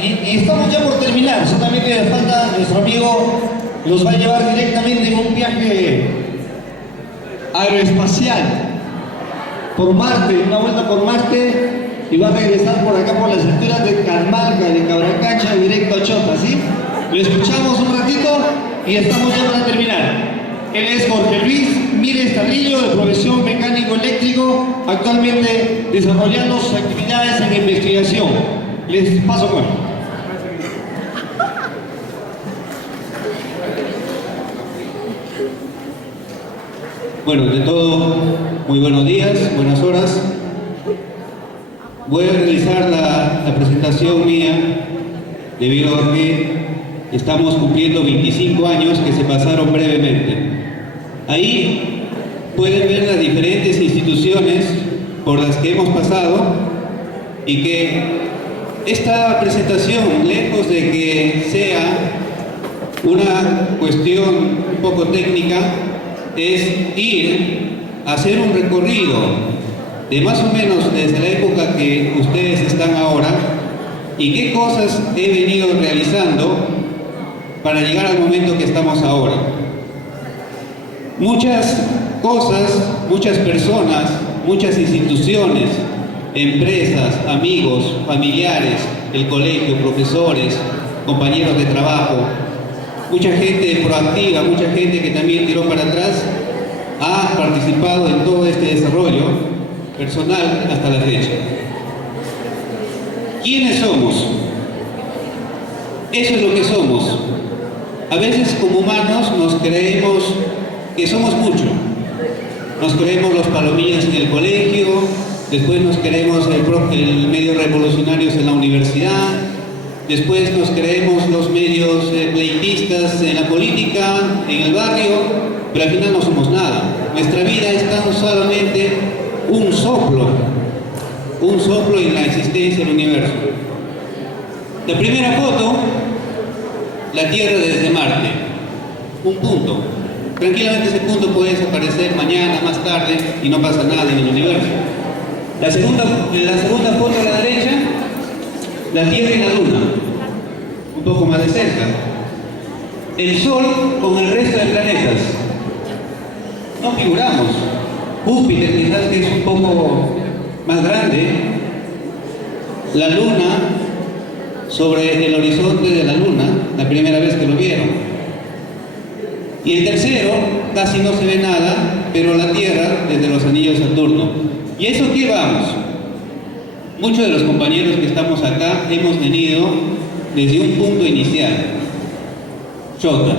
Y estamos ya por terminar, solamente falta nuestro amigo, nos va a llevar directamente en un viaje aeroespacial por Marte, una vuelta por Marte, y va a regresar por acá por las alturas de Calmalca, de Cabracancha, directo a Chota, ¿sí? Lo escuchamos un ratito y estamos ya para terminar. Él es Jorge Luis Mírez Tarrillo, de profesión mecánico eléctrico, actualmente desarrollando sus actividades en investigación. Les paso con él. Bueno, de todo, muy buenos días, buenas horas. Voy a realizar la presentación mía debido a que estamos cumpliendo 25 años que se pasaron brevemente. Ahí pueden ver las diferentes instituciones por las que hemos pasado y que esta presentación, lejos de que sea una cuestión un poco técnica, es ir a hacer un recorrido de más o menos desde la época que ustedes están ahora y qué cosas he venido realizando para llegar al momento que estamos ahora. Muchas cosas, muchas personas, muchas instituciones, empresas, amigos, familiares, el colegio, profesores, compañeros de trabajo, mucha gente proactiva, mucha gente que también tiró para atrás, ha participado en todo este desarrollo personal hasta la fecha. ¿Quiénes somos? Eso es lo que somos. A veces como humanos nos creemos que somos mucho. Nos creemos los palomillas en el colegio, después nos creemos el medio revolucionarios en la universidad, después nos creemos los medios pleitistas en la política, en el barrio, pero al final no somos nada. Nuestra vida es tan solamente un soplo en la existencia del universo. La primera foto, la Tierra desde Marte, un punto. Tranquilamente ese punto puede desaparecer mañana, más tarde, y no pasa nada en el universo. La segunda foto a la derecha, la Tierra y la Luna, un poco más de cerca. El Sol con el resto de planetas. No figuramos. Júpiter quizás que es un poco más grande. La Luna sobre el horizonte de la Luna, la primera vez que lo vieron. Y el tercero, casi no se ve nada, pero la Tierra desde los anillos de Saturno. ¿Y eso qué vamos? Muchos de los compañeros que estamos acá hemos venido desde un punto inicial, Chota.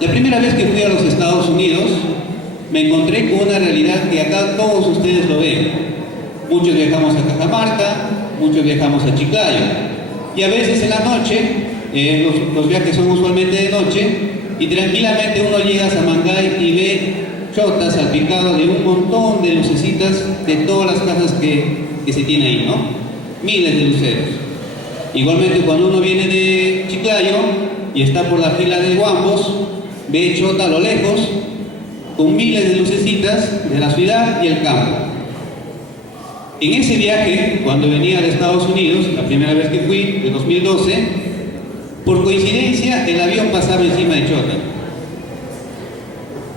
La primera vez que fui a los Estados Unidos, me encontré con una realidad que acá todos ustedes lo ven. Muchos viajamos a Cajamarca, muchos viajamos a Chiclayo. Y a veces en la noche, los viajes son usualmente de noche, y tranquilamente uno llega a Samangay y ve Chota salpicado de un montón de lucecitas de todas las casas que se tiene ahí, ¿no? Miles de luceros. Igualmente cuando uno viene de Chiclayo y está por la fila de Guambos, ve Chota a lo lejos con miles de lucecitas de la ciudad y el campo. En ese viaje, cuando venía de Estados Unidos, la primera vez que fui, de 2012, por coincidencia el avión pasaba encima de Chota.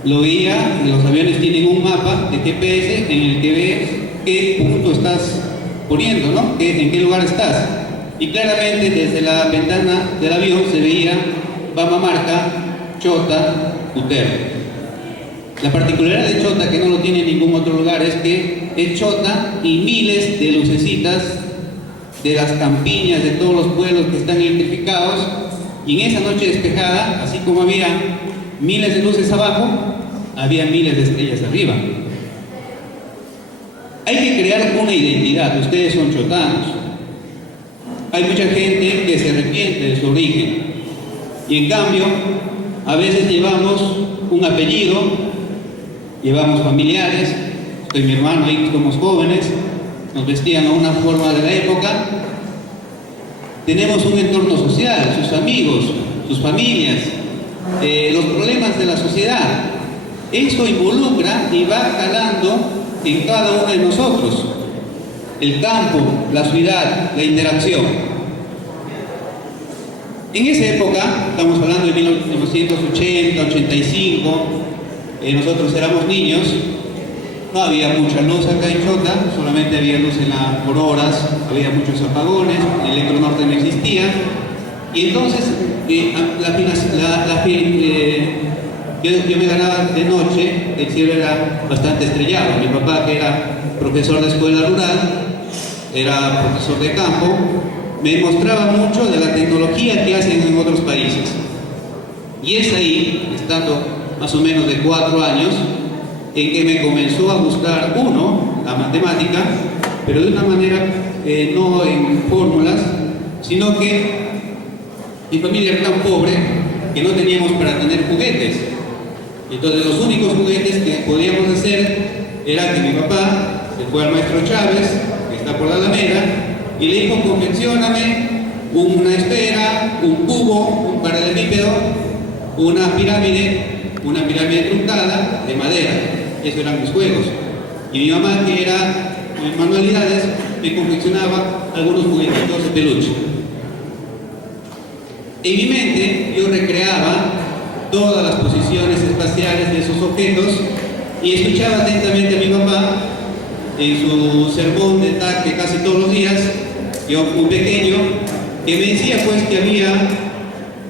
Lo veía, los aviones tienen un mapa de GPS en el que ves qué punto estás poniendo, ¿no? En qué lugar estás. Y claramente desde la ventana del avión se veía Bamamarca, Chota, Utero. La particularidad de Chota, que no lo tiene en ningún otro lugar, es que es Chota y miles de lucecitas de las campiñas de todos los pueblos que están electrificados, y en esa noche despejada, así como había miles de luces abajo, había miles de estrellas arriba. Hay que crear una identidad. Ustedes son chotanos. Hay mucha gente que se arrepiente de su origen, y en cambio a veces llevamos un apellido, llevamos familiares. Soy mi hermano, ahí somos jóvenes, nos vestían a una forma de la época. Tenemos un entorno social, sus amigos, sus familias, los problemas de la sociedad. Eso involucra y va calando en cada uno de nosotros. El campo, la ciudad, la interacción. En esa época, estamos hablando de 1980, 85, nosotros éramos niños, no había mucha luz acá en Chota, solamente había luz por horas, había muchos apagones, el Electronorte no existía, y entonces yo me ganaba de noche, el cielo era bastante estrellado. Mi papá, que era profesor de escuela rural, era profesor de campo, me mostraba mucho de la tecnología que hacen en otros países. Y es ahí, estando más o menos de 4 años, en que me comenzó a gustar, la matemática, pero de una manera no en fórmulas, sino que mi familia era tan pobre que no teníamos para tener juguetes. Entonces los únicos juguetes que podíamos hacer era que mi papá se fue al maestro Chávez, que está por la Alameda, y le dijo: confeccióname una esfera, un cubo, un paralelepípedo, una pirámide truncada de madera. Esos eran mis juegos. Y mi mamá, que era en manualidades, me confeccionaba algunos juguetitos de peluche. En mi mente yo recreaba todas las posiciones espaciales de esos objetos y escuchaba atentamente a mi papá en su sermón de ataque casi todos los días, yo muy pequeño, que me decía pues que había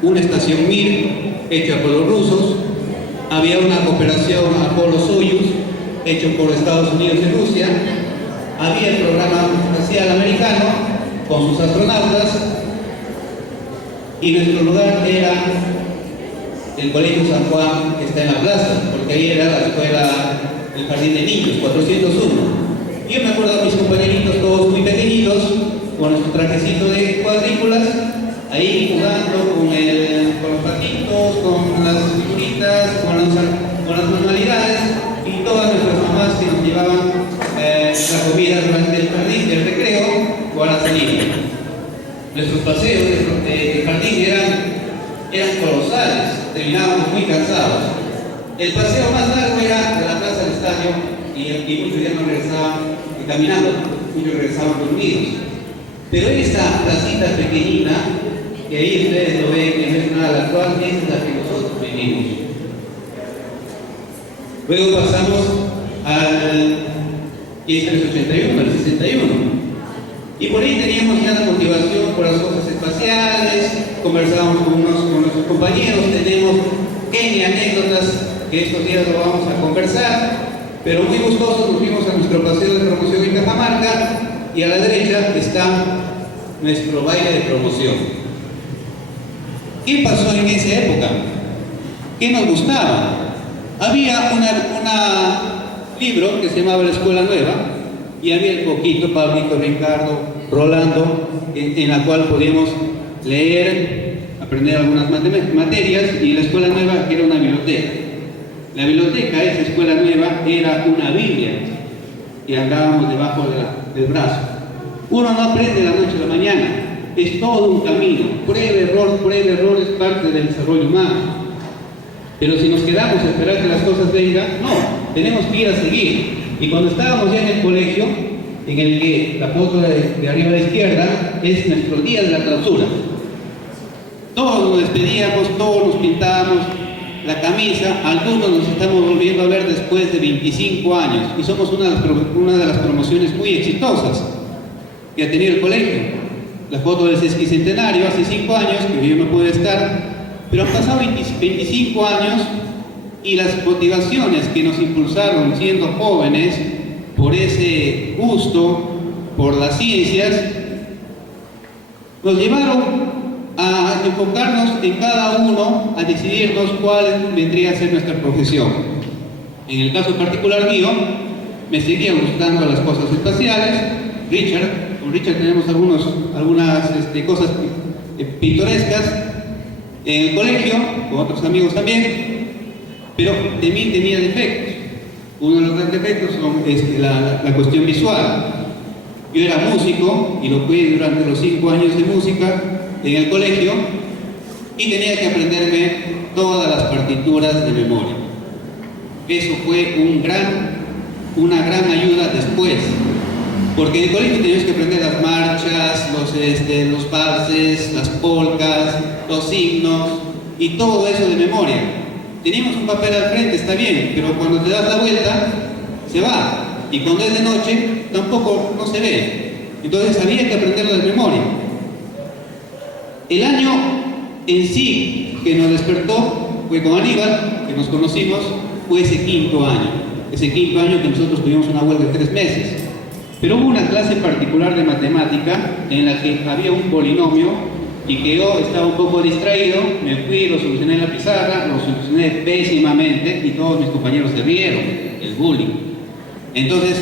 una estación Mir hecha por los rusos, había una cooperación Apolo-Soyuz hecho por Estados Unidos y Rusia, había el programa espacial americano con sus astronautas, y nuestro lugar era el Colegio San Juan, que está en la plaza, porque ahí era la escuela, el jardín de niños, 401. Yo me acuerdo de mis compañeritos, todos muy pequeñitos, con nuestro trajecito de cuadrículas, ahí jugando con los patitos, con las figuritas, con las manualidades, y todas nuestras mamás que nos llevaban la comida durante el jardín, del recreo o a la salida. Nuestros paseos de jardín eran colosales, terminábamos muy cansados. El paseo más largo era de la plaza del estadio, y muchos ya no regresaban caminando, muchos regresaban dormidos. Pero esta placita pequeñita, que ahí ustedes lo ven, que no es nada actual, es la que nosotros vivimos. Luego pasamos al 1581, al 61. Y por ahí teníamos ya la motivación por las cosas espaciales, conversábamos con nuestros compañeros, tenemos N anécdotas que estos días lo vamos a conversar, pero muy gustosos nos fuimos a nuestro paseo de promoción en Cajamarca, y a la derecha está nuestro baile de promoción. ¿Qué pasó en esa época? ¿Qué nos gustaba? Había un libro que se llamaba La Escuela Nueva, y había el Coquito, Pablito, Ricardo, Rolando, en la cual podíamos leer, aprender algunas materias, y la Escuela Nueva era una biblioteca. La biblioteca de esa Escuela Nueva era una Biblia que andábamos debajo del brazo. Uno no aprende de la noche a la mañana, es todo un camino, prueba, error es parte del desarrollo humano. Pero si nos quedamos a esperar que las cosas vengan, no, tenemos que ir a seguir. Y cuando estábamos ya en el colegio, en el que la foto de arriba a la izquierda es nuestro día de la clausura, todos nos despedíamos, todos nos pintábamos la camisa, algunos nos estamos volviendo a ver después de 25 años, y somos una de las promociones muy exitosas que ha tenido el colegio. La foto del sesquicentenario hace 5 años, que yo no pude estar, pero han pasado 25 años, y las motivaciones que nos impulsaron siendo jóvenes por ese gusto por las ciencias nos llevaron a enfocarnos en cada uno, a decidirnos cuál vendría a ser nuestra profesión. En el caso particular mío, me seguían gustando las cosas espaciales. Con Richard tenemos algunas cosas pintorescas en el colegio, con otros amigos también. Pero de mí tenía defectos. Uno de los grandes defectos es la cuestión visual. Yo era músico y lo fui durante los 5 años de música en el colegio, y tenía que aprenderme todas las partituras de memoria. Eso fue una gran ayuda después, Porque en el colegio teníamos que aprender las marchas, los valses, las polcas, los signos y todo eso de memoria. Teníamos un papel al frente, está bien, pero cuando te das la vuelta, se va. Y cuando es de noche, tampoco no se ve. Entonces había que aprenderlo de memoria. El año en sí que nos despertó fue con Aníbal, que nos conocimos, fue ese quinto año. Ese quinto año que nosotros tuvimos una huelga de 3 meses. Pero hubo una clase particular de matemática en la que había un polinomio y que yo estaba un poco distraído, me fui, lo solucioné en la pizarra, lo solucioné pésimamente y todos mis compañeros se rieron, el bullying. Entonces,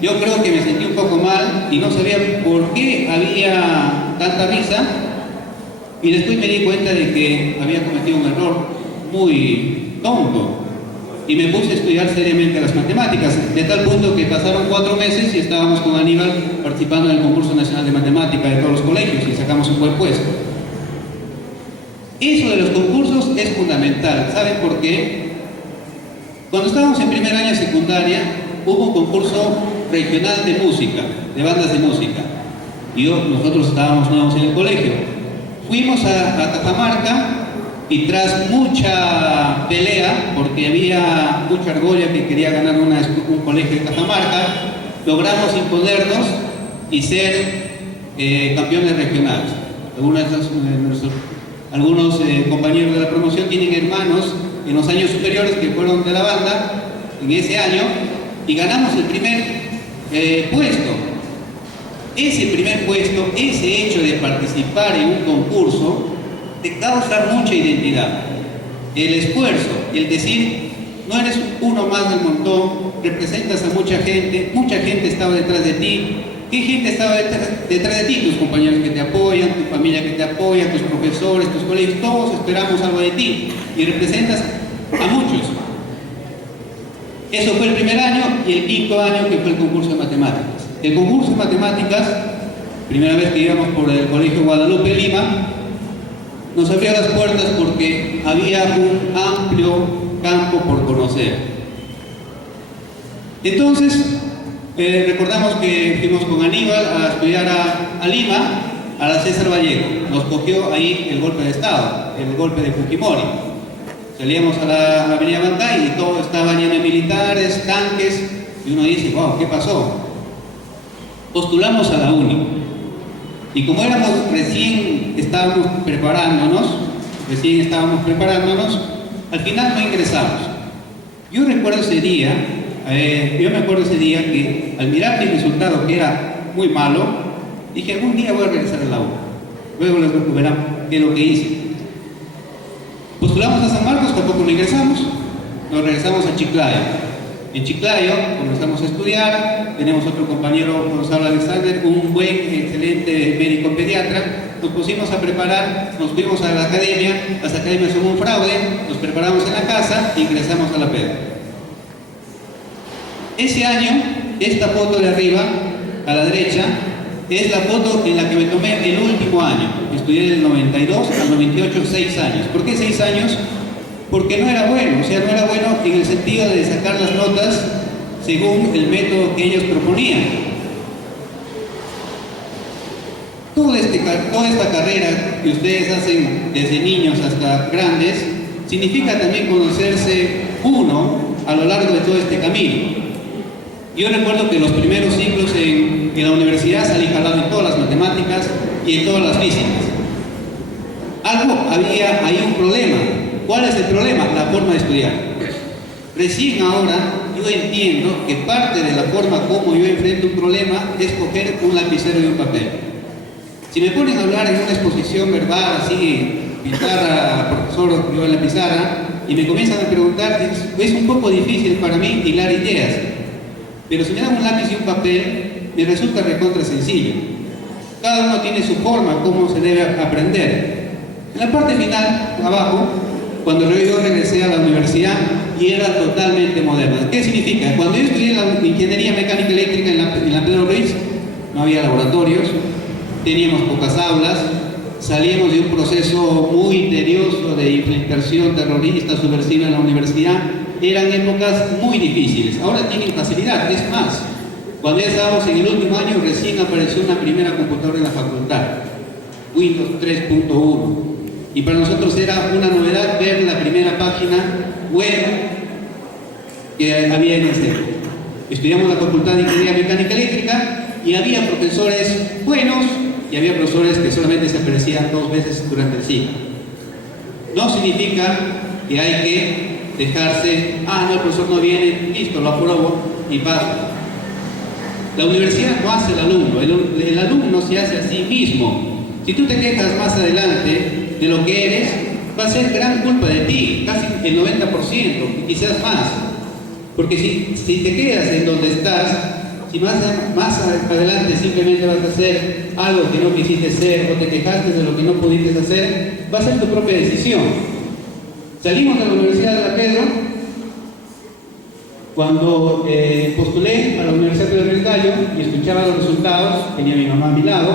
yo creo que me sentí un poco mal y no sabía por qué había tanta risa y después me di cuenta de que había cometido un error muy tonto. Y me puse a estudiar seriamente las matemáticas, de tal punto que pasaron 4 meses y estábamos con Aníbal participando en el concurso nacional de matemática de todos los colegios y sacamos un buen puesto. Eso de los concursos es fundamental. ¿Saben por qué? Cuando estábamos en primer año de secundaria, hubo un concurso regional de música, de bandas de música. Y nosotros estábamos nuevos en el colegio. Fuimos a Cajamarca. Y tras mucha pelea, porque había mucha argolla que quería ganar un colegio de Cajamarca, logramos imponernos y ser campeones regionales. Algunos compañeros de la promoción tienen hermanos en los años superiores que fueron de la banda en ese año y ganamos el primer puesto. Ese primer puesto, ese hecho de participar en un concurso, te causa mucha identidad. El esfuerzo, el decir, no eres uno más del montón, representas a mucha gente estaba detrás de ti. ¿Qué gente estaba detrás de ti? Tus compañeros que te apoyan, tu familia que te apoya, tus profesores, tus colegios, todos esperamos algo de ti y representas a muchos. Eso fue el primer año y el quinto año que fue el concurso de matemáticas. El concurso de matemáticas, primera vez que íbamos por el Colegio Guadalupe Lima, nos abrió las puertas porque había un amplio campo por conocer. Entonces, recordamos que fuimos con Aníbal a estudiar a Lima, a la César Vallejo. Nos cogió ahí el golpe de Estado, el golpe de Fujimori. Salíamos a la avenida Bancay y todo estaba lleno de militares, tanques, y uno dice, wow, ¿qué pasó? Postulamos a la UNI. Y como estábamos preparándonos, al final no ingresamos. Yo me acuerdo ese día que al mirar mi resultado, que era muy malo, dije, algún día voy a regresar a la U. Luego les recuperamos qué es lo que hice. Postulamos a San Marcos, tampoco no ingresamos, nos regresamos a Chiclayo. En Chiclayo comenzamos a estudiar, tenemos otro compañero, Gonzalo Alexander, un buen, excelente médico pediatra, nos pusimos a preparar, nos fuimos a la academia, las academias son un fraude, nos preparamos en la casa e ingresamos a la PED. Ese año, esta foto de arriba, a la derecha, es la foto en la que me tomé el último año. Estudié del 92 al 98, 6 años. ¿Por qué 6 años? Porque no era bueno, no era bueno en el sentido de sacar las notas según el método que ellos proponían. Toda esta carrera que ustedes hacen desde niños hasta grandes, significa también conocerse uno a lo largo de todo este camino. Yo recuerdo que los primeros ciclos en la universidad salí jalado en todas las matemáticas y en todas las físicas. Había ahí un problema. ¿Cuál es el problema? La forma de estudiar. Recién ahora yo entiendo que parte de la forma como yo enfrento un problema es coger un lapicero y un papel. Si me ponen a hablar en una exposición verbal, así, pizarra, profesor, yo en la pizarra, y me comienzan a preguntar, es un poco difícil para mí hilar ideas. Pero si me dan un lápiz y un papel, me resulta recontra sencillo. Cada uno tiene su forma, cómo se debe aprender. En la parte final, abajo, cuando yo regresé a la universidad y era totalmente moderna. ¿Qué significa? Cuando yo estudié la ingeniería mecánica eléctrica en la Pedro Ruiz, no había laboratorios, teníamos pocas aulas, salíamos de un proceso muy tedioso de infiltración terrorista, subversiva en la universidad. Eran épocas muy difíciles. Ahora tienen facilidad, es más, Cuando ya estábamos en el último año, recién apareció una primera computadora en la facultad, Windows 3.1. Y para nosotros era una novedad ver la primera página web que había en este. Estudiamos la Facultad de Ingeniería Mecánica Eléctrica y había profesores buenos y había profesores que solamente se aparecían 2 veces durante el ciclo. No significa que hay que dejarse, no, el profesor no viene, listo, lo apruebo y paso. La universidad no hace el alumno, el alumno se hace a sí mismo. Si tú te quejas más adelante de lo que eres, va a ser gran culpa de ti, casi el 90%, y quizás más. Porque si te quedas en donde estás, si más adelante simplemente vas a hacer algo que no quisiste hacer o te quejaste de lo que no pudiste hacer, va a ser tu propia decisión. Salimos de la Universidad de La Pedro. Cuando postulé a la Universidad de Río Gallo y escuchaba los resultados, tenía a mi mamá a mi lado,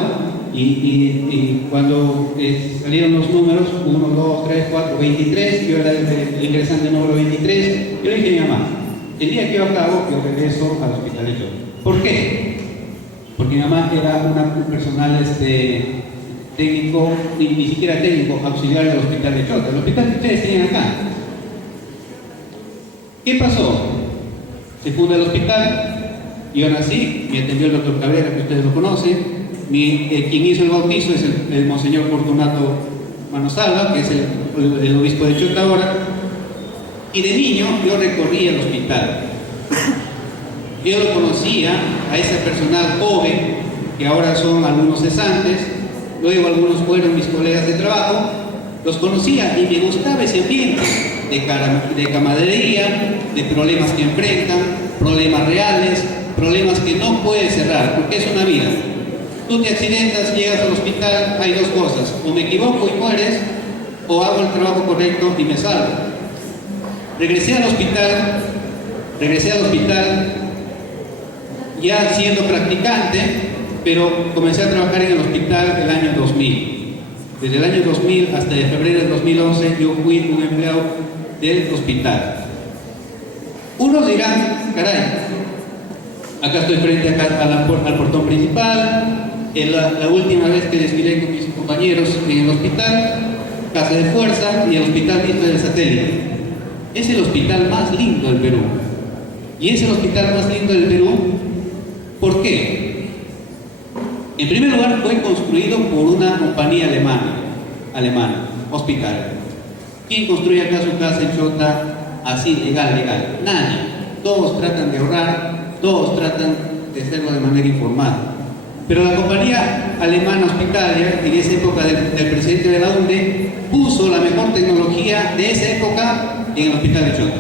y cuando salieron los números, 1, 2, 3, 4, 23, yo era el ingresante número 23, yo le dije a mi mamá, el día que yo acabo, yo regreso al hospital de Chota. ¿Por qué? Porque mi mamá era un personal técnico, ni siquiera técnico, auxiliar del hospital de Chota, el hospital que ustedes tienen acá. ¿Qué pasó? Se funda el hospital, yo nací, me atendió el doctor Cabrera, que ustedes lo conocen. Quien hizo el bautizo es el monseñor Fortunato Manosalva, que es el obispo de Chota ahora. Y de niño yo recorría el hospital. Yo lo conocía a ese personal joven, que ahora son algunos cesantes, luego algunos fueron mis colegas de trabajo. Los conocía y me gustaba ese ambiente de camaradería, de problemas que enfrentan, problemas reales, problemas que no puedes cerrar, porque es una vida. Tú te accidentas, llegas al hospital, hay 2 cosas: o me equivoco y mueres, o hago el trabajo correcto y me salvo. Regresé al hospital ya siendo practicante, pero comencé a trabajar en el hospital el año 2000. Desde el año 2000 hasta febrero del 2011 yo fui un empleado del hospital. Unos dirán, caray, acá estoy frente al portón principal, la última vez que desfilé con mis compañeros en el hospital, Casa de Fuerza y el Hospital Misto del Satélite. Es el hospital más lindo del Perú. Y es el hospital más lindo del Perú, ¿por qué? En primer lugar, fue construido por una compañía alemana, Hospital. ¿Quién construye acá su casa en Chota así, legal? Nadie. Todos tratan de ahorrar, todos tratan de hacerlo de manera informada. Pero la compañía alemana hospitalaria, en esa época del presidente de la UNDE, puso la mejor tecnología de esa época en el hospital de Chota.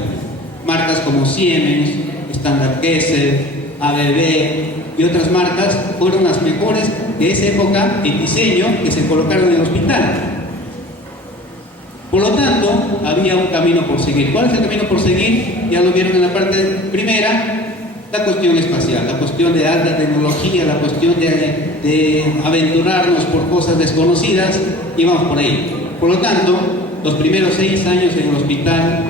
Marcas como Siemens, Standard Kessel, ABB y otras marcas fueron las mejores de esa época en diseño que se colocaron en el hospital. Por lo tanto, había un camino por seguir. ¿Cuál es el camino por seguir? Ya lo vieron en la parte primera. La cuestión espacial, la cuestión de alta tecnología, la cuestión de aventurarnos por cosas desconocidas, y vamos por ahí. Por lo tanto, los primeros 6 años en el hospital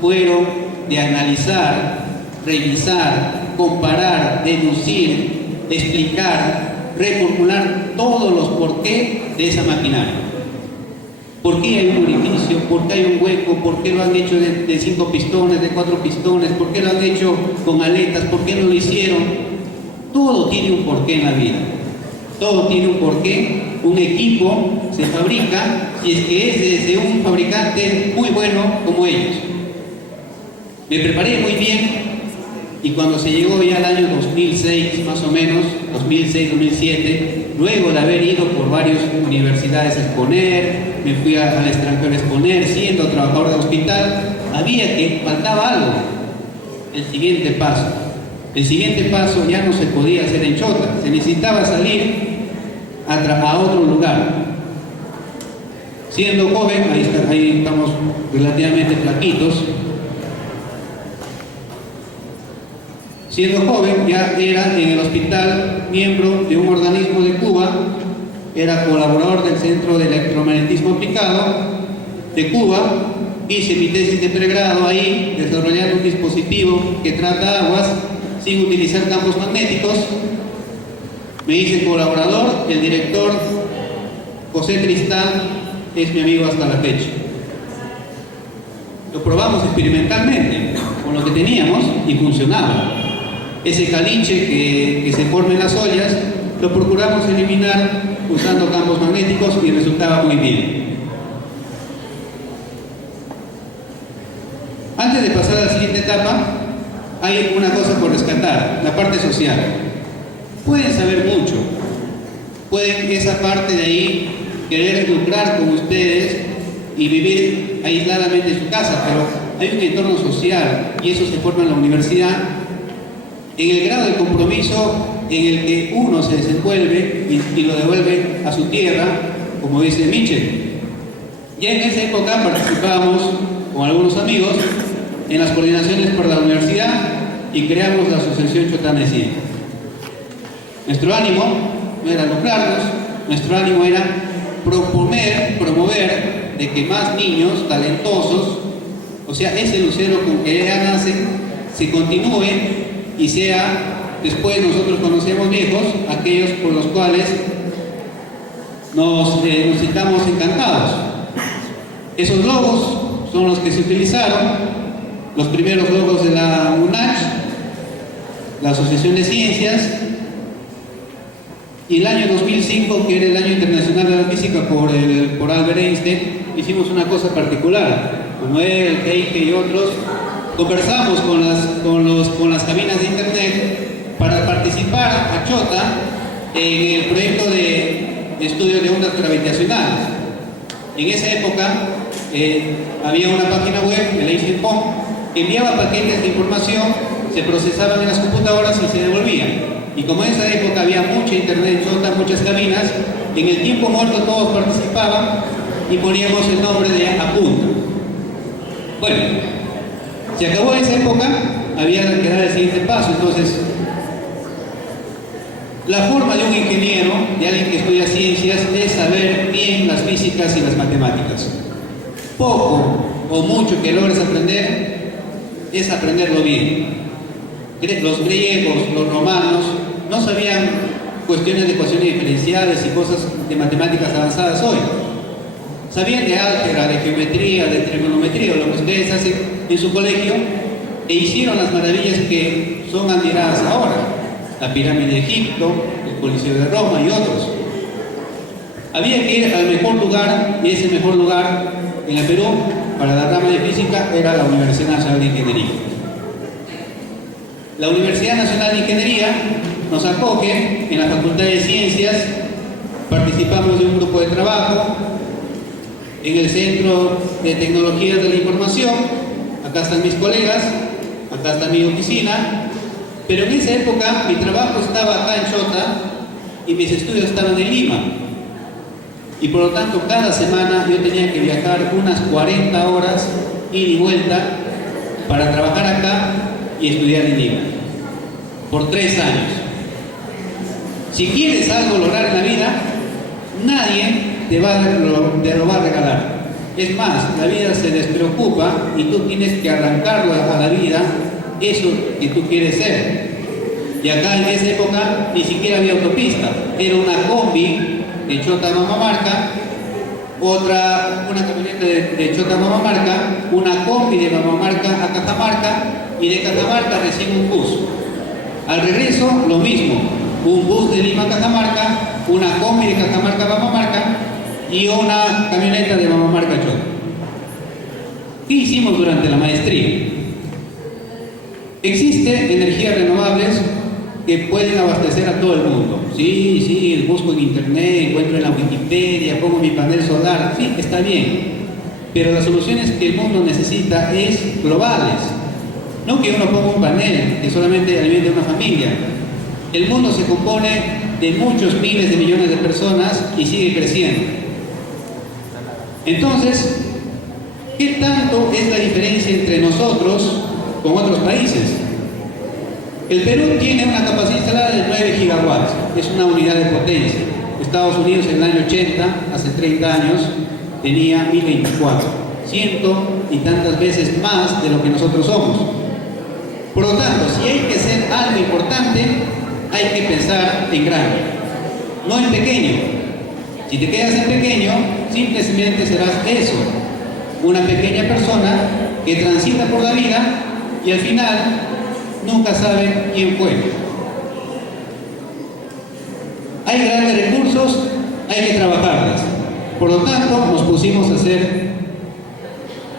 fueron de analizar, revisar, comparar, deducir, explicar, reformular todos los porqué de esa maquinaria. ¿Por qué hay un orificio? ¿Por qué hay un hueco? ¿Por qué lo han hecho de 5 pistones, de 4 pistones? ¿Por qué lo han hecho con aletas? ¿Por qué no lo hicieron? Todo tiene un porqué en la vida. Todo tiene un porqué. Un equipo se fabrica si es que es desde un fabricante muy bueno como ellos. Me preparé muy bien y cuando se llegó ya al año 2006, más o menos, 2006-2007, luego de haber ido por varias universidades a exponer, me fui al extranjero a exponer, siendo trabajador de hospital, faltaba algo. El siguiente paso. El siguiente paso ya no se podía hacer en Chota, se necesitaba salir a otro lugar. Siendo joven, ahí estamos relativamente flaquitos. Siendo joven, ya era en el hospital miembro de un organismo de Cuba, era colaborador del Centro de Electromagnetismo Aplicado de Cuba, hice mi tesis de pregrado ahí, desarrollando un dispositivo que trata aguas sin utilizar campos magnéticos. Me hice colaborador, el director José Tristán es mi amigo hasta la fecha. Lo probamos experimentalmente con lo que teníamos y funcionaba. Ese caliche que se forma en las ollas lo procuramos eliminar usando campos magnéticos y resultaba muy bien. Antes de pasar a la siguiente etapa, hay una cosa por rescatar, la parte social. Pueden saber mucho, pueden esa parte de ahí querer lucrar con ustedes y vivir aisladamente en su casa, pero hay un entorno social y eso se forma en la universidad, en el grado de compromiso en el que uno se desenvuelve y lo devuelve a su tierra, como dice Mitchell. Ya en esa época participábamos con algunos amigos en las coordinaciones por la universidad y creamos la Asociación Chotana de Ciencia. Nuestro ánimo no era lucrarnos, nuestro ánimo era promover de que más niños talentosos, o sea, ese lucero con que ya nace, se continúe y sea, después nosotros conocemos viejos, aquellos por los cuales nos sintamos encantados. Esos logos son los que se utilizaron, los primeros logos de la UNACH, la Asociación de Ciencias, y el año 2005, que era el Año Internacional de la Física por Albert Einstein, hicimos una cosa particular. Manuel, Heike y otros conversamos con las cabinas de internet para participar a Chota en el proyecto de estudio de ondas gravitacionales. En esa época había una página web, el Einstein.com, que enviaba paquetes de información, se procesaban en las computadoras y se devolvían. Y como en esa época había mucha internet en Chota, muchas cabinas, en el tiempo muerto todos participaban y poníamos el nombre de Apunta. Bueno, se acabó esa época, había que dar el siguiente paso. Entonces, la forma de un ingeniero, de alguien que estudia ciencias, es saber bien las físicas y las matemáticas. Poco o mucho que logres aprender, es aprenderlo bien. Los griegos, los romanos, no sabían cuestiones de ecuaciones diferenciales y cosas de matemáticas avanzadas hoy. Sabían de álgebra, de geometría, de trigonometría, lo que ustedes hacen en su colegio, e hicieron las maravillas que son admiradas ahora. La pirámide de Egipto, el Coliseo de Roma y otros. Había que ir al mejor lugar, y ese mejor lugar en el Perú, para la rama de física, era la Universidad Nacional de Ingeniería. La Universidad Nacional de Ingeniería nos acoge en la Facultad de Ciencias, participamos de un grupo de trabajo, en el Centro de Tecnologías de la Información, acá están mis colegas, acá está mi oficina, pero en esa época mi trabajo estaba acá en Chota y mis estudios estaban en Lima. Y por lo tanto cada semana yo tenía que viajar unas 40 horas ida y vuelta para trabajar acá y estudiar en Lima, por 3 años. Si quieres algo lograr en la vida, nadie te lo va a regalar. Es más, la vida se despreocupa y tú tienes que arrancarlo a la vida eso que tú quieres ser. Y acá en esa época ni siquiera había autopista, era una combi de Chota a Mamamarca, una camioneta de Chota a Mamamarca, una combi de Mamamarca a Cajamarca, y de Cajamarca recién un bus. Al regreso, lo mismo, un bus de Lima a Cajamarca, una combi de Cajamarca a Mamamarca y una camioneta de Mamamarca a Chota. ¿Qué hicimos durante la maestría? Existen energías renovables que pueden abastecer a todo el mundo. Sí, busco en internet, encuentro en la Wikipedia, pongo mi panel solar, sí, está bien. Pero las soluciones que el mundo necesita es globales. No que uno ponga un panel que solamente alimente a una familia. El mundo se compone de muchos miles de millones de personas y sigue creciendo. Entonces, ¿qué tanto es la diferencia entre nosotros con otros países? El Perú tiene una capacidad instalada de 9 gigawatts, es una unidad de potencia. Estados Unidos en el año 80, hace 30 años, tenía 1024, 100 y tantas veces más de lo que nosotros somos. Por lo tanto, si hay que hacer algo importante, hay que pensar en grande, no en pequeño. Si te quedas en pequeño, simplemente serás eso, una pequeña persona que transita por la vida y al final nunca sabe quién fue. Hay grandes recursos, hay que trabajarlas. Por lo tanto, nos pusimos a hacer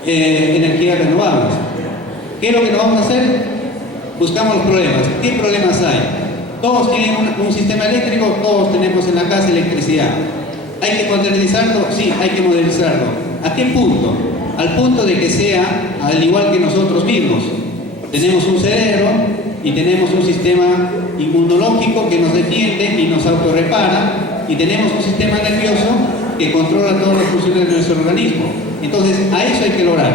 energías renovables. ¿Qué es lo que nos vamos a hacer? Buscamos los problemas. ¿Qué problemas hay? Todos tienen un sistema eléctrico, todos tenemos en la casa electricidad. ¿Hay que modernizarlo? Sí, hay que modernizarlo. ¿A qué punto? Al punto de que sea al igual que nosotros mismos. Tenemos un cerebro y tenemos un sistema inmunológico que nos defiende y nos autorrepara, y tenemos un sistema nervioso que controla todas las funciones de nuestro organismo. Entonces, a eso hay que lograr.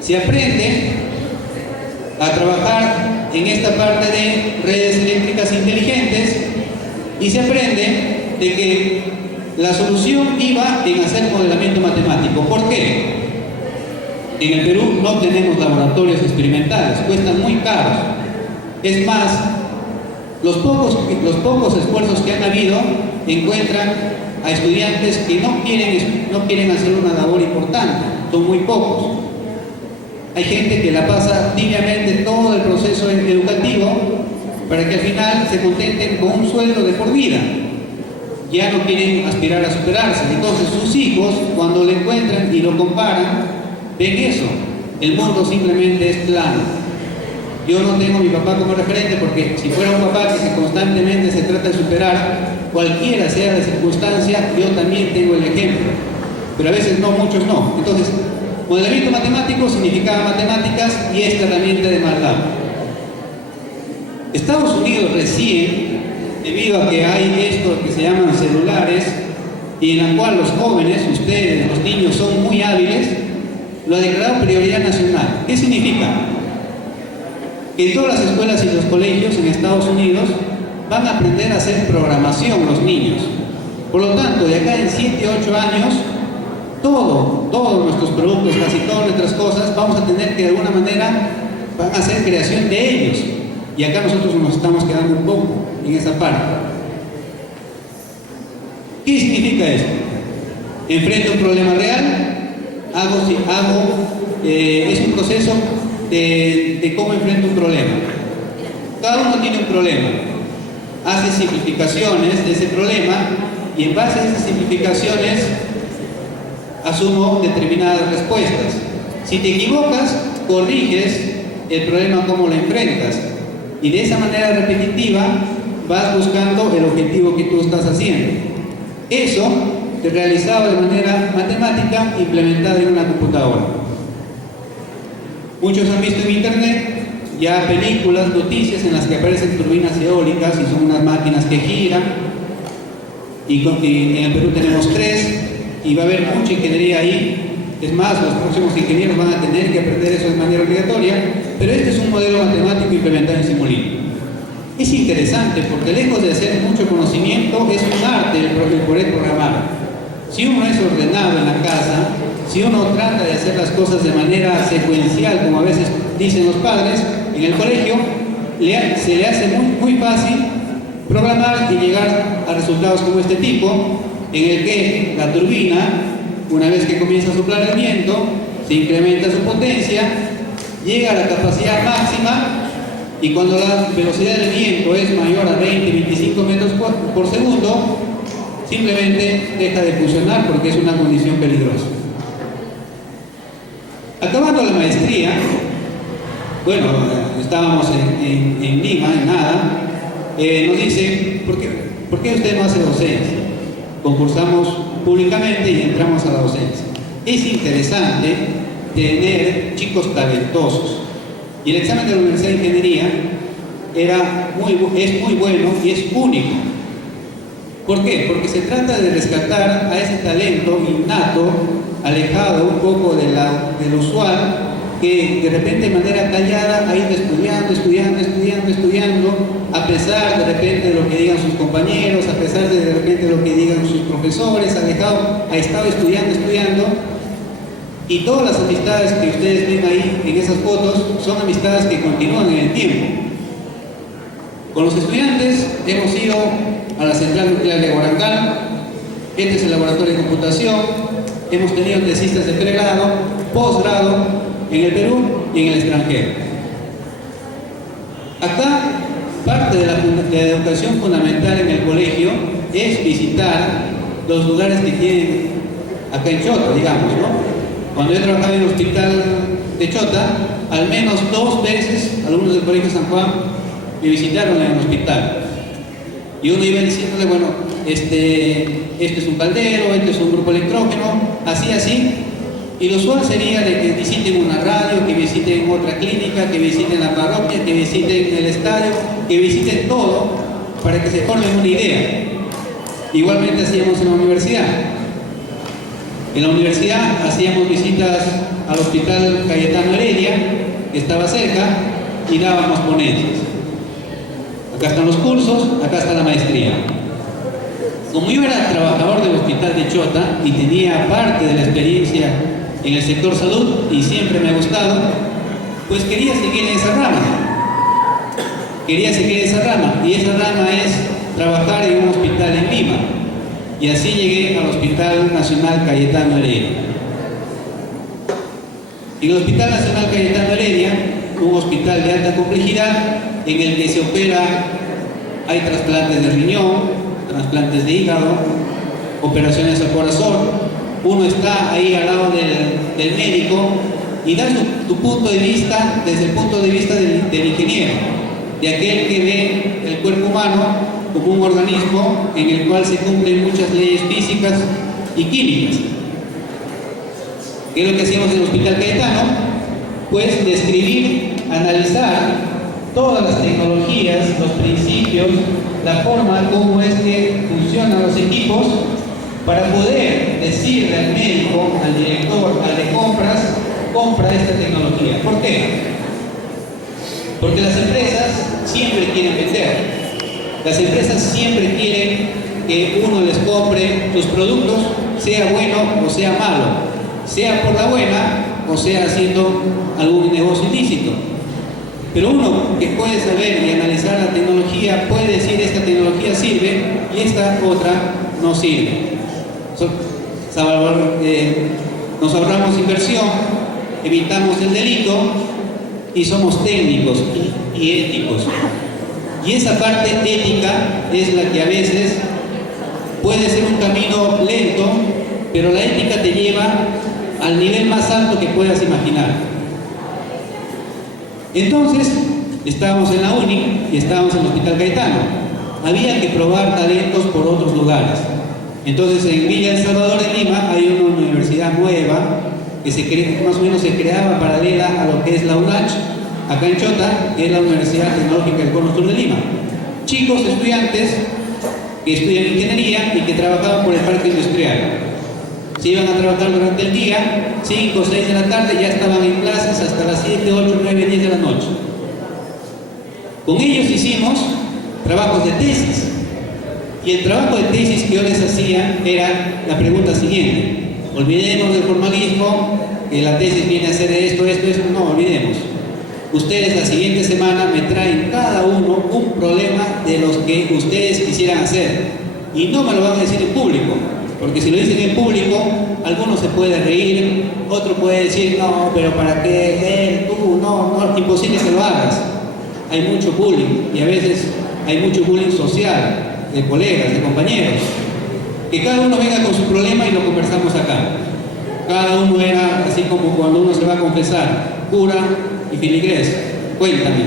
Se aprende a trabajar en esta parte de redes eléctricas inteligentes y se aprende de que la solución iba en hacer modelamiento matemático. ¿Por qué? En el Perú no tenemos laboratorios experimentales, cuestan muy caros. Es más, los pocos esfuerzos que han habido encuentran a estudiantes que no quieren hacer una labor importante, son muy pocos. Hay gente que la pasa tibiamente todo el proceso educativo para que al final se contenten con un sueldo de por vida. Ya no quieren aspirar a superarse. Entonces sus hijos, cuando lo encuentran y lo comparan, ven eso. El mundo simplemente es plano. Yo no tengo a mi papá como referente porque si fuera un papá que constantemente se trata de superar, cualquiera sea la circunstancia, yo también tengo el ejemplo. Pero a veces no, muchos no. Entonces, modelamiento matemático significaba matemáticas y esta herramienta de maldad. Estados Unidos recién, debido a que hay esto que se llaman celulares, y en la cual los jóvenes, ustedes, los niños, son muy hábiles, lo ha declarado prioridad nacional. ¿Qué significa? Que en todas las escuelas y los colegios en Estados Unidos van a aprender a hacer programación los niños. Por lo tanto, de acá en 7, 8 años, todos nuestros productos, casi todas nuestras cosas, vamos a tener que de alguna manera van a hacer creación de ellos. Y acá nosotros nos estamos quedando un poco en esa parte. ¿Qué significa esto? Enfrento un problema real, es un proceso de cómo enfrento un problema. Cada uno tiene un problema, hace simplificaciones de ese problema y en base a esas simplificaciones asumo determinadas respuestas. Si te equivocas, corriges el problema como lo enfrentas y de esa manera repetitiva vas buscando el objetivo que tú estás haciendo. Eso es realizado de manera matemática implementada en una computadora. Muchos han visto en internet ya películas, noticias en las que aparecen turbinas eólicas y son unas máquinas que giran, y en el Perú tenemos 3 y va a haber mucha ingeniería ahí. Es más, los próximos ingenieros van a tener que aprender eso de manera obligatoria, pero este es un modelo matemático implementado en Simulink. Es interesante porque lejos de ser mucho conocimiento, es un arte el poder programar. Si uno es ordenado en la casa, si uno trata de hacer las cosas de manera secuencial, como a veces dicen los padres, en el colegio se le hace muy fácil programar y llegar a resultados como este tipo, en el que la turbina, una vez que comienza a soplar el viento, se incrementa su potencia, llega a la capacidad máxima, y cuando la velocidad del viento es mayor a 20-25 metros por segundo, simplemente deja de funcionar porque es una condición peligrosa. Acabando la maestría, bueno, estábamos en Lima, en nada, nos dicen, ¿por qué usted no hace docencia? Concursamos públicamente y entramos a la docencia. Es interesante tener chicos talentosos. Y el examen de la Universidad de Ingeniería es muy bueno y es único. ¿Por qué? Porque se trata de rescatar a ese talento innato, alejado un poco del usual, que de repente de manera callada ha ido estudiando, a pesar de repente de lo que digan sus compañeros, a pesar de repente de lo que digan sus profesores, ha estado estudiando, Y todas las amistades que ustedes ven ahí en esas fotos son amistades que continúan en el tiempo. Con los estudiantes hemos ido a la central nuclear de Huarangal, este es el laboratorio de computación, hemos tenido tesistas de pregrado, posgrado en el Perú y en el extranjero. Acá, parte de la educación fundamental en el colegio es visitar los lugares que tienen acá en Chota, digamos, ¿no? Cuando yo trabajaba en el hospital de Chota, al menos 2 veces alumnos del colegio San Juan me visitaron en el hospital. Y uno iba diciéndole, bueno, este es un caldero, este es un grupo electrógeno, así. Y lo usual sería de que visiten una radio, que visiten otra clínica, que visiten la parroquia, que visiten el estadio, que visiten todo para que se formen una idea. Igualmente hacíamos en la universidad. En la universidad hacíamos visitas al Hospital Cayetano Heredia, que estaba cerca, y dábamos ponencias. Acá están los cursos, acá está la maestría. Como yo era trabajador del Hospital de Chota y tenía parte de la experiencia en el sector salud y siempre me ha gustado, pues quería seguir en esa rama. Y esa rama es trabajar en un hospital en Lima. Y así llegué al Hospital Nacional Cayetano Heredia. En el Hospital Nacional Cayetano Heredia, un hospital de alta complejidad en el que se opera, hay trasplantes de riñón, trasplantes de hígado, operaciones al corazón. Uno está ahí al lado del médico y da tu punto de vista desde el punto de vista del ingeniero, de aquel que ve el cuerpo humano como un organismo en el cual se cumplen muchas leyes físicas y químicas. ¿Qué es lo que hacíamos en el Hospital Cayetano? Pues describir, analizar todas las tecnologías, los principios, la forma como es que funcionan los equipos para poder decirle al médico, al director, al de compras, compra esta tecnología. ¿Por qué? Porque las empresas siempre quieren vender. Las empresas siempre quieren que uno les compre sus productos, sea bueno o sea malo, sea por la buena o sea haciendo algún negocio ilícito. Pero uno que puede saber y analizar la tecnología puede decir esta tecnología sirve y esta otra no sirve. Nos ahorramos inversión, evitamos el delito y somos técnicos y éticos. Y esa parte ética es la que a veces puede ser un camino lento, pero la ética te lleva al nivel más alto que puedas imaginar. Entonces, estábamos en la uni y estábamos en el Hospital Cayetano. Había que probar talentos por otros lugares. Entonces, en Villa El Salvador de Lima hay una universidad nueva que más o menos se creaba paralela a lo que es la UNACH, acá en Chota, que es la Universidad Tecnológica del Cono Sur de Lima. Chicos, estudiantes que estudian ingeniería y que trabajaban por el parque industrial. Se iban a trabajar durante el día, 5 o 6 de la tarde, ya estaban en clases hasta las 7, 8, 9, 10 de la noche. Con ellos hicimos trabajos de tesis. Y el trabajo de tesis que yo les hacía era la pregunta siguiente. Olvidemos del formalismo, que la tesis viene a ser esto, no olvidemos. Ustedes la siguiente semana me traen cada uno un problema de los que ustedes quisieran hacer. Y no me lo van a decir en público, porque si lo dicen en público, alguno se puede reír, otro puede decir, no, pero ¿para qué? Tú, no, imposible que lo hagas. Hay mucho bullying, y a veces hay mucho bullying social, de colegas, de compañeros. Que cada uno venga con su problema y lo conversamos acá. Cada uno era así como cuando uno se va a confesar, cura y filigrés, cuéntame.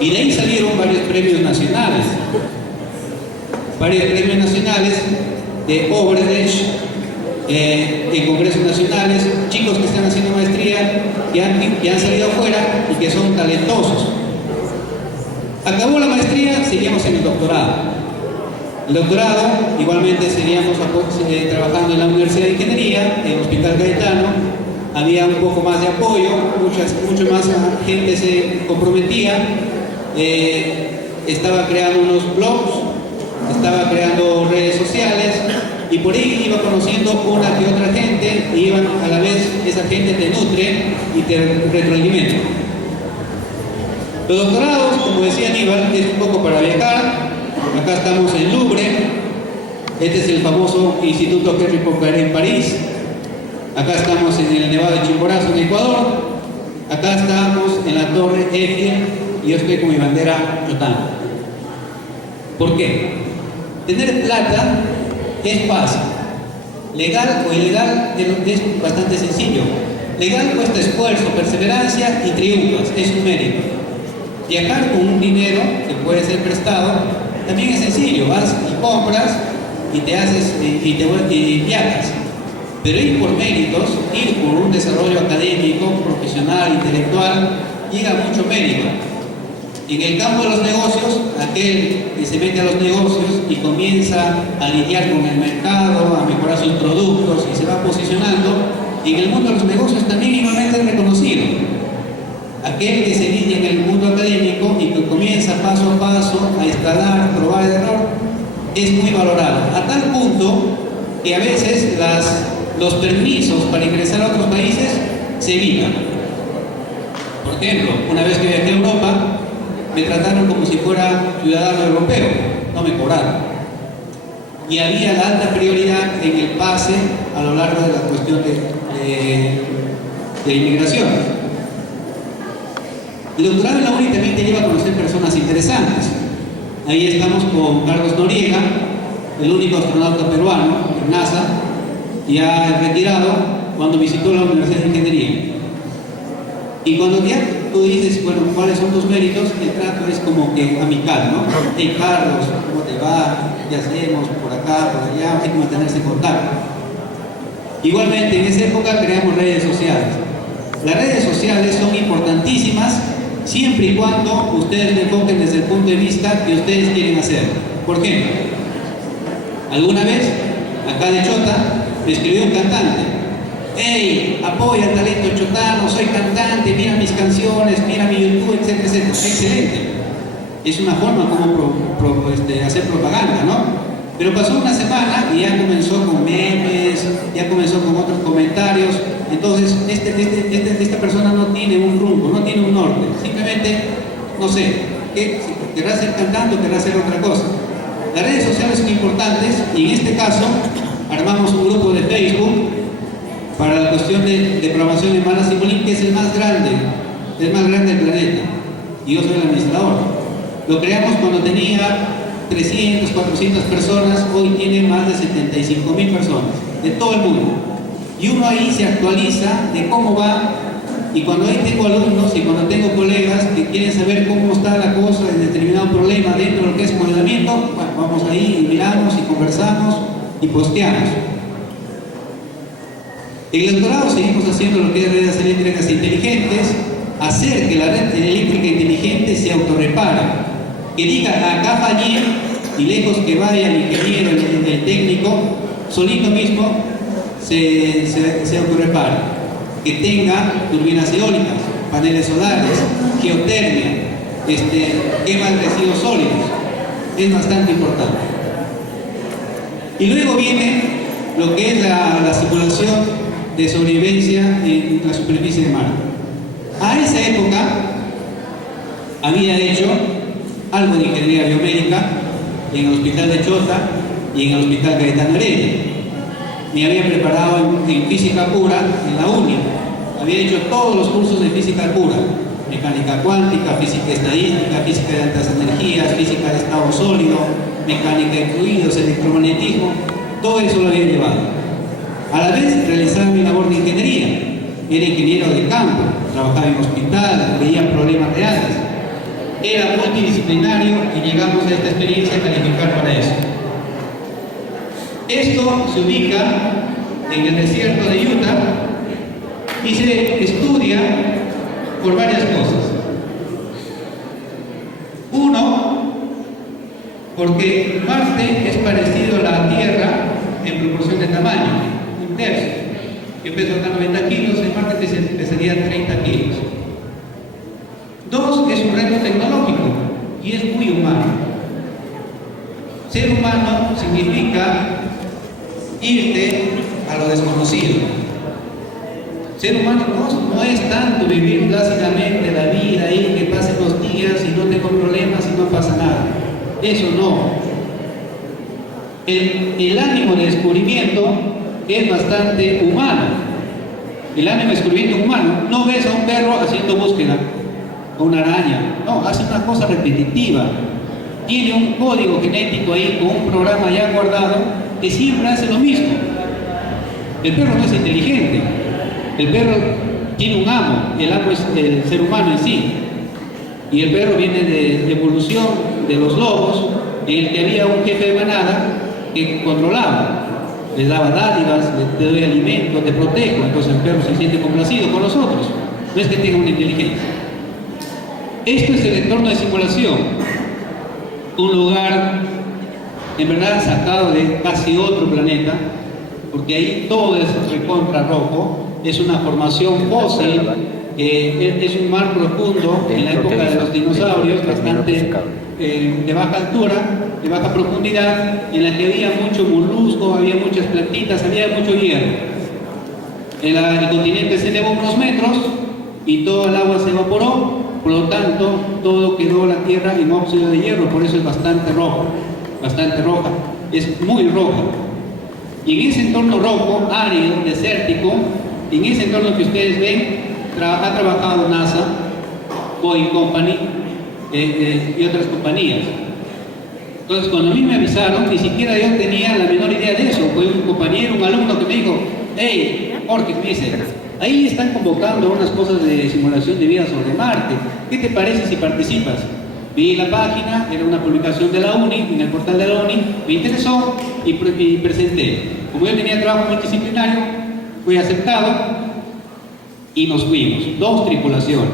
Y de ahí salieron varios premios nacionales. Varios premios nacionales de Obrecht, en congresos nacionales, chicos que están haciendo maestría, que han salido afuera y que son talentosos. Acabó la maestría, seguimos en el doctorado. El doctorado, igualmente seguíamos trabajando en la Universidad de Ingeniería, en el Hospital Cayetano. Había un poco más de apoyo, mucho más gente se comprometía. Estaba creando unos blogs, estaba creando redes sociales, y por ahí iba conociendo una que otra gente, y iban a la vez esa gente te nutre y te retroalimenta. Los doctorados, como decía Aníbal, es un poco para viajar. Acá estamos en Louvre, este es el famoso Instituto Henri Poincaré en París, acá estamos en el Nevado de Chimborazo en Ecuador, acá estamos en la Torre Eiffel y yo estoy con mi bandera chotana. ¿Por qué? Tener plata es fácil, legal o ilegal es bastante sencillo. Legal cuesta esfuerzo, perseverancia y triunfas, es un mérito. Viajar con un dinero que puede ser prestado también es sencillo, vas y compras y te haces y viajas. Pero ir por méritos, ir por un desarrollo académico, profesional, intelectual, llega mucho mérito. En el campo de los negocios, aquel que se mete a los negocios y comienza a lidiar con el mercado, a mejorar sus productos y se va posicionando, en el mundo de los negocios también igualmente es reconocido. Aquel que se lidia en el mundo académico y que comienza paso a paso a escalar, probar el error, es muy valorado. A tal punto que a veces los permisos para ingresar a otros países se evitan. Por ejemplo, una vez que viajé a Europa, me trataron como si fuera ciudadano europeo, no me cobraron. Y había la alta prioridad en el pase a lo largo de la cuestión de inmigración. El doctorado en la UNI también te lleva a conocer personas interesantes. Ahí estamos con Carlos Noriega, el único astronauta peruano en NASA, ya retirado, cuando visitó la Universidad de Ingeniería. Y cuando ya tú dices, bueno, ¿cuáles son tus méritos? El trato es como que amical, ¿no? Hey Carlos, ¿cómo te va? ¿Qué hacemos? Por acá, por allá, hay que mantenerse en contacto. Igualmente, en esa época creamos redes sociales. Las redes sociales son importantísimas siempre y cuando ustedes lo enfoquen desde el punto de vista que ustedes quieren hacer. Por ejemplo, alguna vez, acá de Chota, me escribió un cantante: hey, apoya el talento chotano, soy cantante, mira mis canciones, mira mi YouTube, etcétera, etcétera. Excelente. Es una forma como hacer propaganda, ¿no? Pero pasó una semana y ya comenzó con memes, ya comenzó con otros comentarios. Entonces, esta persona no tiene un rumbo, no tiene un norte. Simplemente, no sé, querrá ser cantante o querrá hacer otra cosa. Las redes sociales son importantes y en este caso armamos un grupo de Facebook para la cuestión de programación en Mana Simulín, que es el más grande del planeta. Y yo soy el administrador. Lo creamos cuando tenía 300, 400 personas, hoy tiene más de 75,000 personas, de todo el mundo. Y uno ahí se actualiza de cómo va, y cuando ahí tengo alumnos y cuando tengo colegas que quieren saber cómo está la cosa en determinado problema dentro de lo que es modelamiento, bueno, vamos ahí y miramos y conversamos y posteamos. En el doctorado seguimos haciendo lo que es redes eléctricas inteligentes, hacer que la red eléctrica inteligente se autorrepare. Que diga, acá fallé, y lejos que vaya el ingeniero, el técnico, solito mismo se autorrepare. Que tenga turbinas eólicas, paneles solares, geotermia, quema de residuos sólidos. Es bastante importante. Y luego viene lo que es la simulación de sobrevivencia en la superficie de mar. A esa época había hecho algo de ingeniería biomédica en el hospital de Chota y en el hospital Cayetano Heredia. Me había preparado en física pura en la UNI. Había hecho todos los cursos de física pura: mecánica cuántica, física estadística, física de altas energías, física de estado sólido, mecánica de fluidos, electromagnetismo. Todo eso lo había llevado. A la vez realizaba mi labor de ingeniería. Era ingeniero de campo, trabajaba en hospital, veía problemas reales. Era multidisciplinario y llegamos a esta experiencia a calificar para eso. Esto se ubica en el desierto de Utah y se estudia por varias cosas. Uno, porque Marte es parecido a la Tierra en proporción de tamaño, un tercio. Yo peso acá 90 kilos, en Marte pesaría 30 kilos. Dos, es un reto tecnológico y es muy humano. Ser humano significa irte a lo desconocido. Ser humano no es tanto vivir plácidamente la vida ahí, que pasen los días y no tengo problemas y no pasa nada. Eso no. El ánimo de descubrimiento es bastante humano. El ánimo de descubrimiento humano. No ves a un perro haciendo búsqueda, o una araña. No, hace una cosa repetitiva. Tiene un código genético ahí, con un programa ya guardado, que siempre hace lo mismo. El perro no es inteligente. El perro tiene un amo. El amo es el ser humano en sí. Y el perro viene de evolución de los lobos, en el que había un jefe de manada que controlaba, les daba dádivas, te doy alimento, te protejo. Entonces el perro se siente complacido con nosotros. No es que tenga una inteligencia. Esto es el entorno de simulación, un lugar en verdad sacado de casi otro planeta, porque ahí todo es recontra rojo. Es una formación fósil, es un mar profundo en la época de los dinosaurios, bastante de baja altura, de baja profundidad, en la que había mucho molusco, había muchas plantitas, había mucho hierro. El continente se elevó unos metros y todo el agua se evaporó, por lo tanto todo quedó la tierra en óxido de hierro, por eso es bastante rojo, bastante roja, es muy roja. Y en ese entorno rojo, árido, desértico, en ese entorno que ustedes ven, ha trabajado NASA, Boeing Company y otras compañías. Entonces, cuando a mí me avisaron, ni siquiera yo tenía la menor idea de eso. Fue un compañero, un alumno que me dijo: hey, Jorge, me dice, ahí están convocando unas cosas de simulación de vida sobre Marte. ¿Qué te parece si participas? Vi la página, era una publicación de la UNI, en el portal de la UNI, me interesó y presenté. Como yo tenía trabajo multidisciplinario, fui aceptado y nos fuimos. Dos tripulaciones.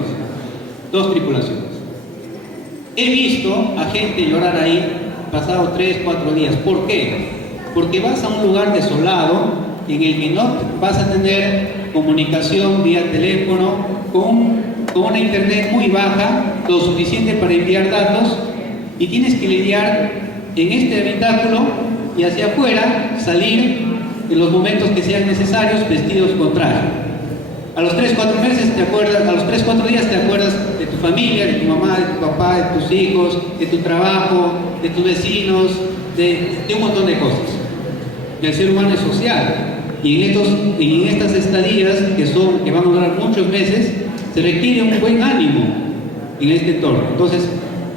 He visto a gente llorar ahí, pasado 3, 4 días. ¿Por qué? Porque vas a un lugar desolado en el que no vas a tener comunicación vía teléfono, con una internet muy baja, lo suficiente para enviar datos, y tienes que lidiar en este habitáculo y hacia afuera salir en los momentos que sean necesarios vestidos con traje. A los 3, 4 meses te acuerdas, a los 3, 4 días te acuerdas de tu familia, de tu mamá, de tu papá, de tus hijos, de tu trabajo, de tus vecinos, de un montón de cosas. El ser humano es social, y en estas estadías que van a durar muchos meses, se requiere un buen ánimo en este entorno. Entonces,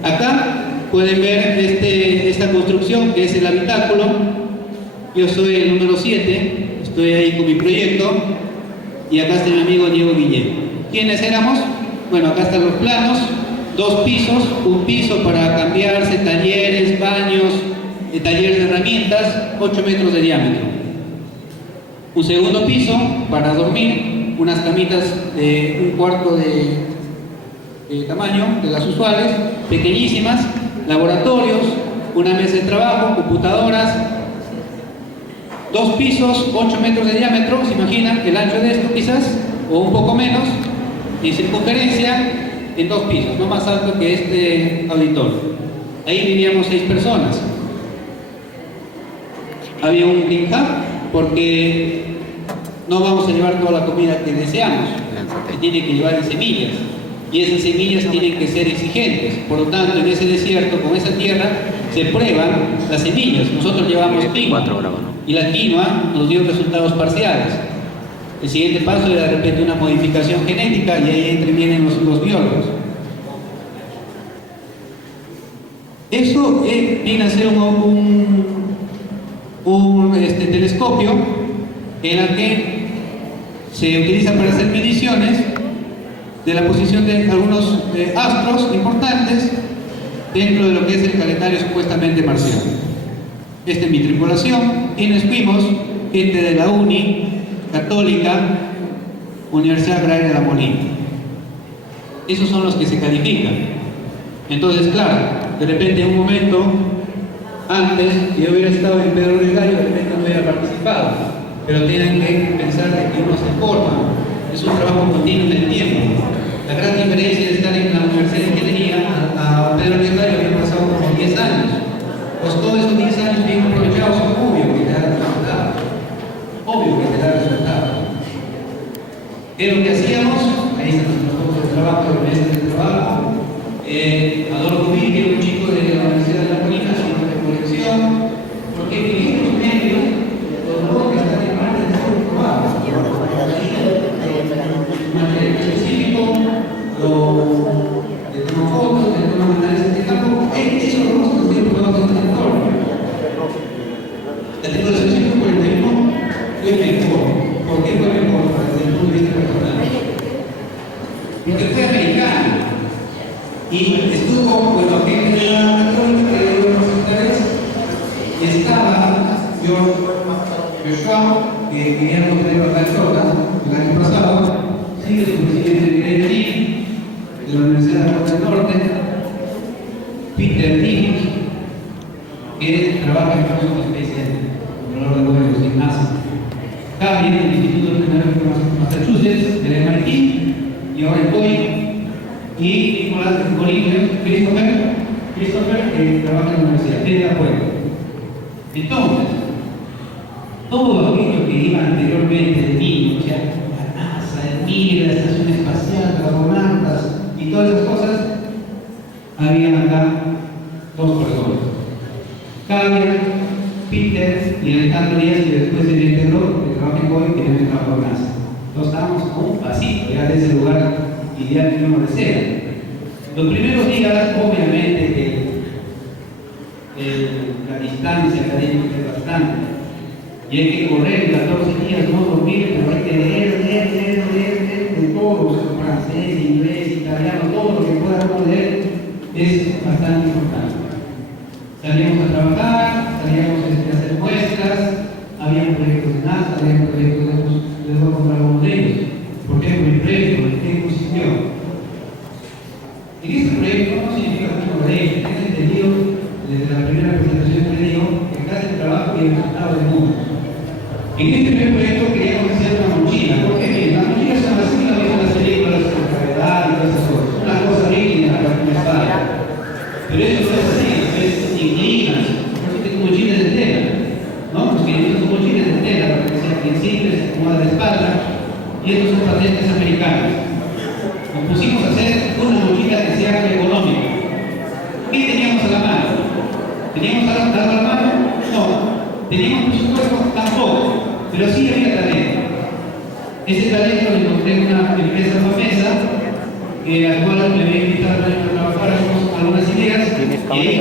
acá pueden ver esta construcción que es el habitáculo. Yo soy el número 7, estoy ahí con mi proyecto, y acá está mi amigo Diego Guillén. ¿Quiénes éramos? Bueno, acá están los planos, 2 pisos, un piso para cambiarse, talleres, baños, talleres de herramientas, 8 metros de diámetro. Un segundo piso para dormir, unas camitas de 1/4 de tamaño, de las usuales, pequeñísimas, laboratorios, una mesa de trabajo, computadoras. 2 pisos, 8 metros de diámetro, ¿se imaginan el ancho de esto quizás? O un poco menos, en circunferencia, en 2 pisos, no más alto que este auditorio. Ahí vivíamos 6 personas. Había un green hub, porque no vamos a llevar toda la comida que deseamos, se tiene que llevar en semillas, y esas semillas tienen que ser exigentes. Por lo tanto, en ese desierto, con esa tierra, se prueban las semillas. Nosotros llevamos quinoa, y la quinoa nos dio resultados parciales. El siguiente paso era de repente una modificación genética, y ahí intervienen los biólogos. Eso viene a ser un telescopio en el que se utiliza para hacer mediciones de la posición de algunos astros importantes dentro de lo que es el calendario supuestamente marciano. Esta es mi tripulación, quienes fuimos: gente de la UNI, Católica, Universidad Agraria de La Molina. Esos son los que se califican. Entonces, claro, de repente en un momento antes, si yo hubiera estado en Pedro del Gallo, de repente no hubiera participado, pero tienen que pensar de que uno se forma, es un trabajo continuo en el tiempo. La gran diferencia de estar en la Universidad de Ingeniería a Pedro del Gallo había pasado como 10 años. Pues todos esos 10 años bien aprovechados son obvio que te da resultado. obvio que te da resultados. ¿Qué es lo que hacíamos? Ahí están los puestos de trabajo, los meses de trabajo. Adolfo Vill, que era un chico de la Universidad de La Colina, su de colección, porque en los medios, los roles que están en parte de todo el trabajo. Material específico, de tomar fotos, de tomar análisis de campo, esos rostros tienen trabajo en el entorno. La tecnología 141 fue mejor. ¿Por qué fue mejor? Desde el punto de vista personal. Porque fue americano. Y estuvo, bueno, gente de la Católica, que dio los sectores, y estaba Joshua, que vinieron de la Cachota el año pasado, sigue su presidente de la Universidad de Dakota del Norte, Peter Dick, que trabaja en Houston Space Center, de vuelos en NASA. Gaby, del Instituto Tecnológico de Massachusetts, del MIT, y ahora en Boeing. Y Nicolás Christopher, que trabaja en la Universidad de La Puebla. Entonces, todo aquello que iba anteriormente de niños, ya la NASA, el MIR, la Estación Espacial, los astronautas y todas esas cosas, había acá dos personas. Javier, Peter y Alejandro Díaz, que después se integró, que trabaja en Boeing, que también trabaja en NASA. Entonces estábamos a un pasito ya de ese lugar ideal que uno desea. Los primeros días, obviamente, la distancia académica es bastante. Y hay que correr 14 días, no dormir, pero hay que leer de todos, francés, inglés, italiano, todo lo que pueda uno leer es bastante importante. Salíamos a trabajar, salíamos a hacer muestras, había proyectos de NASA, había proyectos de estos, les voy a contar algunos de ellos. Por ejemplo, el proyecto, ¿en qué consistió? En este proyecto no significa mucho de ello, tengo entendido desde la primera presentación que le digo que cada trabajo y el resultado del mundo. En este primer proyecto queríamos hacer una mochila, porque bien, las mochilas son así, la misma las películas con gravedad y todas esas cosas, una cosa rígida para que me espalda. Pero eso no es así, es inclinas, por eso tengo mochilas de tela, ¿no? Los que son mochilas de tela para que sean flexibles, se acomoda la espalda, y estos son patentes americanos. Nos pusimos a hacer una mochila que sea económica. ¿Qué teníamos a la mano? ¿Teníamos algo a la mano? No. ¿Teníamos presupuesto? Tampoco. Pero sí había talento. Ese talento lo encontré en una empresa famesa, a la cual me había invitado a trabajar algunas ideas, y ahí